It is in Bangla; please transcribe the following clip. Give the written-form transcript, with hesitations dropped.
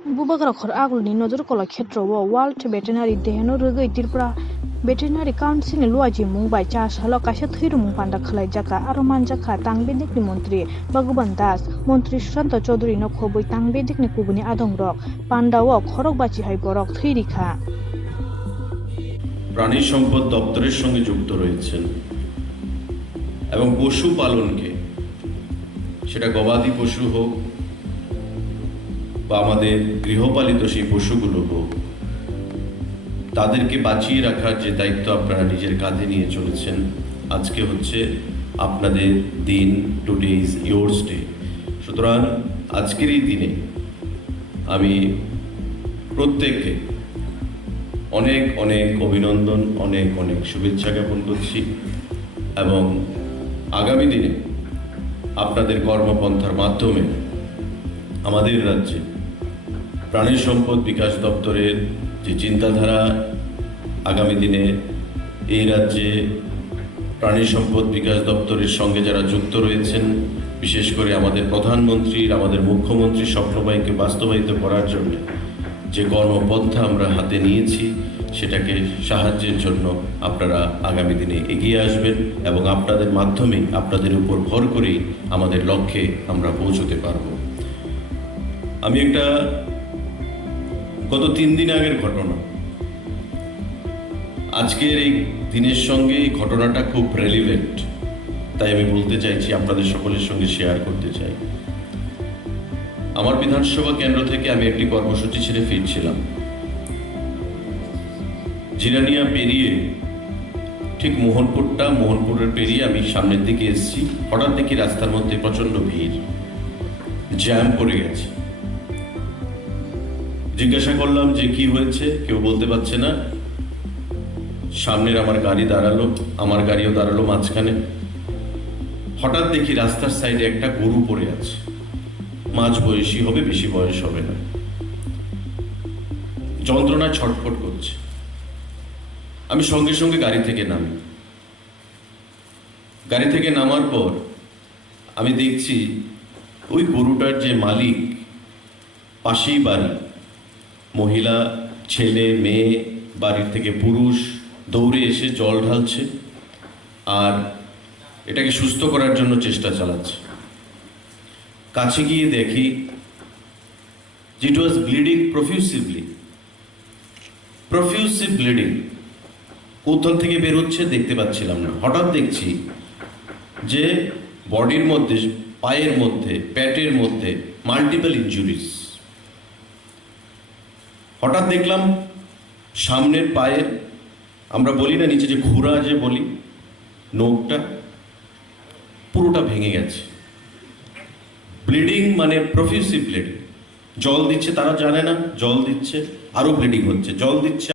Bubakar khor agulni nojor kola khetro wo World Veternary Dayno Rugui Tirpura Veterinary Council ni luaji Mumbai cha salo Kaisa Thwi Rimwng Panda Khaijak Kha aro manjakha tangbedik ni mantri Bhagwan Das mantri Sushant Chaudhary no khobui tangbedik ni kubuni adong rok panda wo khorok bachi hai borok Thwi Rikha প্রাণী সম্পদ দপ্তরের সঙ্গে যুক্ত রয়েছেন এবং পশুপালনকে সেটা গবাদি পশু হোক বা আমাদের গৃহপালিত সেই পশুগুলো হোক তাদেরকে বাঁচিয়ে রাখার যে দায়িত্ব আপনারা নিজের কাঁধে নিয়ে চলেছেন আজকে হচ্ছে আপনাদের দিন, টুডে ইজ ইয়োর্স ডে। সুতরাং আজকের এই দিনে আমি প্রত্যেককে অনেক অনেক অভিনন্দন, অনেক অনেক শুভেচ্ছা জ্ঞাপন করছি এবং আগামী দিনে আপনাদের কর্মপন্থার মাধ্যমে আমাদের রাজ্যে প্রাণী সম্পদ বিকাশ দপ্তরের যে চিন্তাধারা আগামী দিনে এই রাজ্যে প্রাণী সম্পদ বিকাশ দপ্তরের সঙ্গে যারা যুক্ত রয়েছেন, বিশেষ করে আমাদের প্রধানমন্ত্রীর, আমাদের মুখ্যমন্ত্রীর স্বপ্নবাহীকে বাস্তবায়িত করার জন্য যে কর্মপন্থা আমরা হাতে নিয়েছি সেটাকে সাহায্যের জন্য আপনারা আগামী দিনে এগিয়ে আসবেন এবং আপনাদের মাধ্যমে আপনাদের উপর ভর করেই আমাদের লক্ষ্যে আমরা পৌঁছতে পারব। আমি একটা গত 3 দিন আগের ঘটনা, আজকের এই দিনের সঙ্গে এই ঘটনাটা খুব রেলিভেন্ট, তাই আমি বলতে চাইছি, আপনাদের সকলের সঙ্গে শেয়ার করতে চাই। আমার বিধানসভা কেন্দ্র থেকে আমি একটি কর্মসূচি ছেড়ে ফিরছিলাম। জিরানিয়া পেরিয়ে ঠিক মোহনপুরের পেরিয়ে আমি সামনের দিকে এসেছি। হঠাৎ দেখি রাস্তার মধ্যে প্রচন্ড ভিড়, জ্যাম পড়ে গেছে। জিজ্ঞাসা করলাম যে কি হয়েছে, কেউ বলতে পারছে না। সামনের আমার গাড়িও দাঁড়ালো মাঝখানে। হঠাৎ দেখি রাস্তার সাইডে একটা গরু পড়ে আছে, মাঝ বয়সী হবে, বেশি বয়স হবে না, যন্ত্রণায় ছটফট করছে। আমি সঙ্গে সঙ্গে গাড়ি থেকে নামি। গাড়ি থেকে নামার পর আমি দেখছি ওই গরুটার যে মালিক, পাশেই বাড়ি, মহিলা, ছেলে, মেয়ে, বাড়ির থেকে পুরুষ দৌড়ে এসে জল ঢালছে আর এটাকে সুস্থ করার জন্য চেষ্টা চালাচ্ছে। কাছে গিয়ে দেখি ইট ওয়াজ ব্লিডিং প্রফিউসিভ ব্লিডিং। কোথাও থেকে বেরোচ্ছে দেখতে পাচ্ছিলাম না। হঠাৎ দেখছি যে বডির মধ্যে, পায়ের মধ্যে, পেটের মধ্যে মাল্টিপল ইনজুরিজ। হঠাৎ দেখলাম সামনের পায়ের, আমরা বলি না নিচে যে খুরা যে বলি, নোকটা পুরোটা ভেঙে গেছে। ব্লিডিং মানে প্রফিউসিভ ব্লিডিং। জল দিচ্ছে, তারা জানে না জল দিচ্ছে, আরো ব্লিডিং হচ্ছে, জল দিচ্ছে